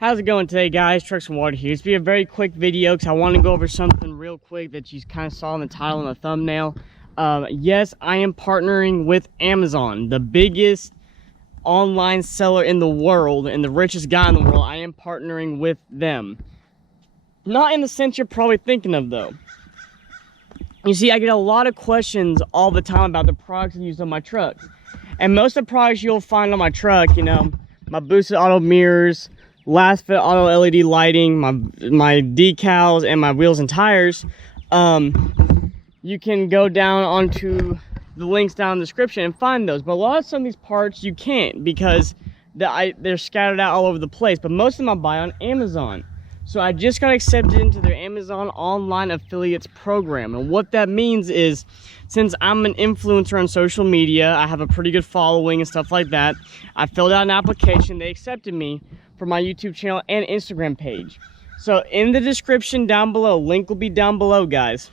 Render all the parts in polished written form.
How's it going today, guys? Trucks and Water here. It's be a very quick video because I want to go over something real quick that you kind of saw in the title and the thumbnail. Yes, I am partnering with Amazon, the biggest online seller in the world and the richest guy in the world. I am partnering with them. Not in the sense you're probably thinking of, though. You see, I get a lot of questions all the time about the products I use on my truck. And most of the products you'll find on my truck, you know, my boosted auto mirrors, last fit auto LED lighting, my decals, and my wheels and tires, you can go down onto the links down in the description and find those. But a lot of some of these parts you can't because they're scattered out all over the place. But most of them I buy on Amazon. So I just got accepted into their Amazon Online Affiliates program. And what that means is, since I'm an influencer on social media, I have a pretty good following and stuff like that, I filled out an application, they accepted me for my YouTube channel and Instagram page. So in the description down below, link will be down below, guys,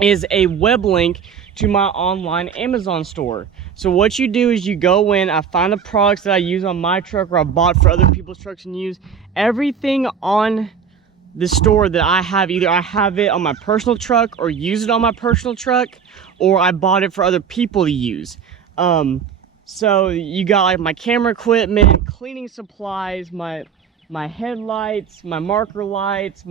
is a web link to my online Amazon store. So what you do is you go in, I find the products that I use on my truck or I bought for other people's trucks and use. Everything on the store that I have, either I have it on my personal truck or use it on my personal truck, or I bought it for other people to use. So you got like my camera equipment, cleaning supplies, my headlights, my marker lights,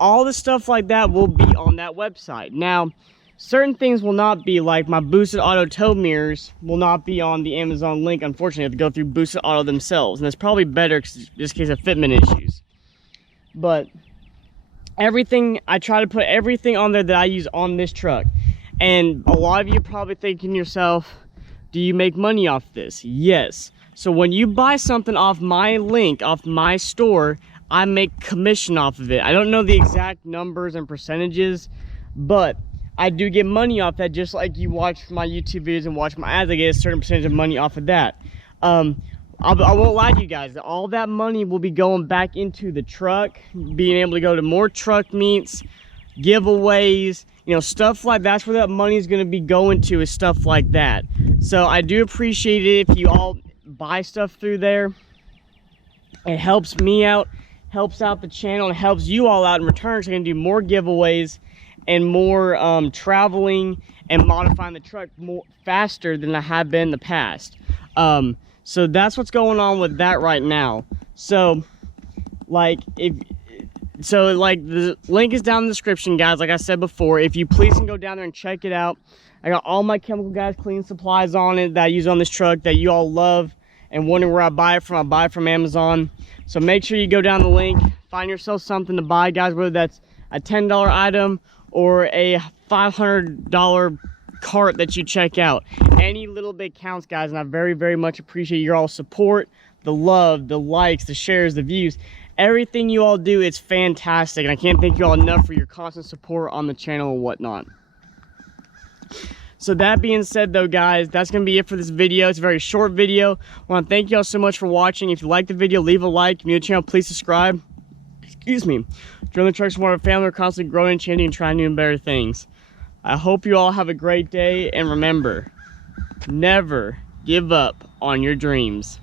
all the stuff like that will be on that website. Now, certain things will not be, like my boosted auto tow mirrors will not be on the Amazon link. Unfortunately, I have to go through boosted auto themselves, and that's probably better just in case of fitment issues. But everything, I try to put everything on there that I use on this truck. And a lot of you are probably thinking to yourself, do you make money off this? Yes. So when you buy something off my link, off my store, I make commission off of it. I don't know the exact numbers and percentages, but I do get money off that, just like you watch my YouTube videos and watch my ads. I get a certain percentage of money off of that. I won't lie to you guys, all that money will be going back into the truck, being able to go to more truck meets, giveaways, you know, stuff like that's where that money is going to be going to, is stuff like that. So I do appreciate it if you all buy stuff through there. It helps me out, helps out the channel, and helps you all out in return. So I can do more giveaways and more traveling and modifying the truck more faster than I have been in the past. So that's what's going on with that right now. So like the link is down in the description, guys. Like I said before, if you please can go down there and check it out. I got all my chemical gas cleaning supplies on it that I use on this truck that you all love and wondering where I buy it from. I buy it from Amazon. So make sure you go down the link, find yourself something to buy, guys, whether that's a $10 item or a $500 cart that you check out. Any little bit counts, guys, and I very, very much appreciate your all support, the love, the likes, the shares, the views. Everything you all do, it's fantastic, and I can't thank you all enough for your constant support on the channel and whatnot. So that being said, though, guys, that's going to be it for this video. It's a very short video. I want to thank you all so much for watching. If you like the video, leave a like. If you're new to the channel, please subscribe. Excuse me. Join the Trucks and Water family. We're constantly growing, changing, and trying new and better things. I hope you all have a great day, and remember, never give up on your dreams.